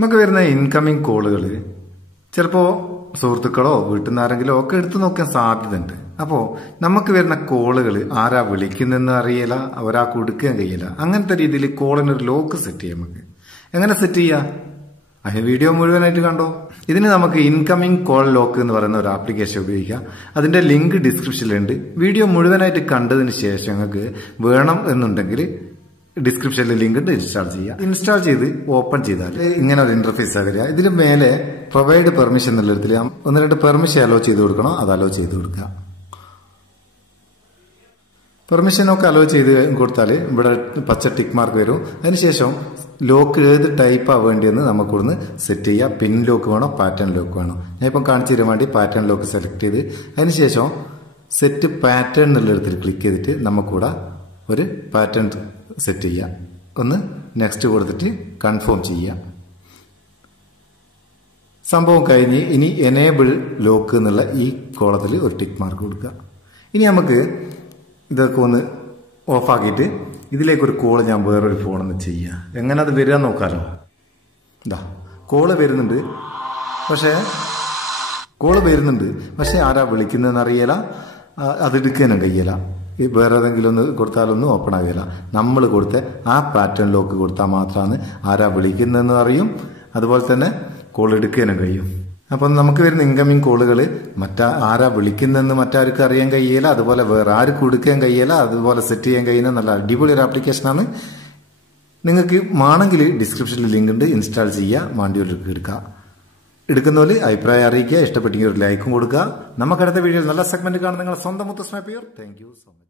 നമുക്ക് വരുന്ന ഇൻകമിംഗ് കോളുകൾ ചിലപ്പോൾ സുഹൃത്തുക്കളോ വീട്ടിൽ നിന്ന് ആരെങ്കിലോ ഒക്കെ എടുത്തു നോക്കാൻ സാധ്യതയുണ്ട്. അപ്പോൾ നമുക്ക് വരുന്ന കോളുകൾ ആരാ വിളിക്കുന്നതെന്ന് അറിയില്ല, ഒരാൾക്ക് കൊടുക്കാൻ കഴിയില്ല. അങ്ങനത്തെ രീതിയിൽ കോളിനൊരു ലോക്ക് സെറ്റ് ചെയ്യാം. നമുക്ക് എങ്ങനെ സെറ്റ് ചെയ്യാം? അതിന് വീഡിയോ മുഴുവനായിട്ട് കണ്ടോ. ഇതിന് നമുക്ക് ഇൻകമിംഗ് കോൾ ലോക്ക് എന്ന് പറയുന്ന ഒരു ആപ്ലിക്കേഷൻ ഉപയോഗിക്കാം. അതിന്റെ ലിങ്ക് ഡിസ്ക്രിപ്ഷനിലുണ്ട്. വീഡിയോ മുഴുവനായിട്ട് കണ്ടതിന് ശേഷം നിങ്ങൾക്ക് വേണം എന്നുണ്ടെങ്കിൽ ഡിസ്ക്രിപ്ഷനിൽ ലിങ്ക് ഉണ്ട്, ഇൻസ്റ്റാൾ ചെയ്യുക. ഇൻസ്റ്റാൾ ചെയ്ത് ഓപ്പൺ ചെയ്താൽ ഇങ്ങനെ ഒരു ഇന്റർഫേസ് വരിക. ഇതിന് മേലെ പ്രൊവൈഡ് പെർമിഷൻ എന്നുള്ളതിൽ 1-2 പെർമിഷൻ അലോ ചെയ്ത് കൊടുക്കണോ, അത് അലോ ചെയ്ത് കൊടുക്കുക. പെർമിഷനൊക്കെ അലോ ചെയ്ത് കൊടുത്താൽ ഇവിടെ പച്ച ടിക്ക് മാർക്ക് വരും. അതിനുശേഷം ലോക്ക് ഏത് ടൈപ്പാണ് വേണ്ടിയെന്ന് നമുക്കിവിടുന്ന് സെറ്റ് ചെയ്യാം. പിൻ ലോക്ക് വേണോ, പാറ്റേൺ ലോക്ക് വേണോ. ഞാൻ ഇപ്പം കാണിച്ചു തരാൻ വേണ്ടി പാറ്റേൺ ലോക്ക് സെലക്ട് ചെയ്ത് അതിനുശേഷം സെറ്റ് പാറ്റേൺ എന്നുള്ളിടത്തിൽ ക്ലിക്ക് ചെയ്തിട്ട് നമുക്കിവിടെ ഒരു പാറ്റേൺ സെറ്റ് ചെയ്യാം. ഒന്ന് നെക്സ്റ്റ് കൊടുത്തിട്ട് കൺഫേം ചെയ്യാം. സംഭവം കഴിഞ്ഞ് ഇനി എനേബിൾ ലോക്ക് എന്നുള്ള ഈ കോളത്തിൽ ഒരു ടിക്ക് മാർക്ക് കൊടുക്കുക. ഇനി നമുക്ക് ഇതൊക്കെ ഒന്ന് ഓഫാക്കിയിട്ട് ഇതിലേക്കൊരു കോള് ഞാൻ വേറൊരു ഫോണിൽ ചെയ്യാം. എങ്ങനെ അത് വരിക നോക്കാമല്ലോ. ഇതാ കോള് വരുന്നുണ്ട്, പക്ഷേ ആരാ വിളിക്കുന്നതെന്ന് അറിയില്ല, അതെടുക്കാനും കഴിയില്ല. വേറെ ഏതെങ്കിലും ഒന്ന് കൊടുത്താലൊന്നും ഓപ്പൺ ആകില്ല. നമ്മൾ കൊടുത്ത ആ പാറ്റേൺ ലോക്ക് കൊടുത്താൽ മാത്രമാണ് ആരാ വിളിക്കുന്നതെന്ന് അറിയും, അതുപോലെ തന്നെ കോൾ എടുക്കാനും കഴിയും. അപ്പം നമുക്ക് വരുന്ന ഇൻകമിംഗ് കോളുകൾ ആരാ വിളിക്കുന്നതെന്ന് മറ്റാർക്കും അറിയാൻ കഴിയില്ല, അതുപോലെ വേറെ ആർക്കും കൊടുക്കാൻ കഴിയില്ല, അതുപോലെ സെറ്റ് ചെയ്യാൻ കഴിയുന്ന നല്ല അടിപൊളി ഒരു ആപ്ലിക്കേഷനാണ്. നിങ്ങൾക്ക് വേണമെങ്കിൽ ഡിസ്ക്രിപ്ഷനിൽ ലിങ്ക് ഉണ്ട്, ഇൻസ്റ്റാൾ ചെയ്യുക, വേണ്ടിയവർക്ക് എടുക്കുക. എടുക്കുന്നവര് അഭിപ്രായം അറിയിക്കുക, ഇഷ്ടപ്പെട്ടെങ്കിൽ ഒരു ലൈക്കും കൊടുക്കുക. നമുക്ക് അടുത്ത വീഡിയോയിൽ നല്ല സെഗ്മെന്റ് കാണാൻ നിങ്ങളുടെ സ്വന്തം മുത്തസ് Meppayyur. Thank you so much.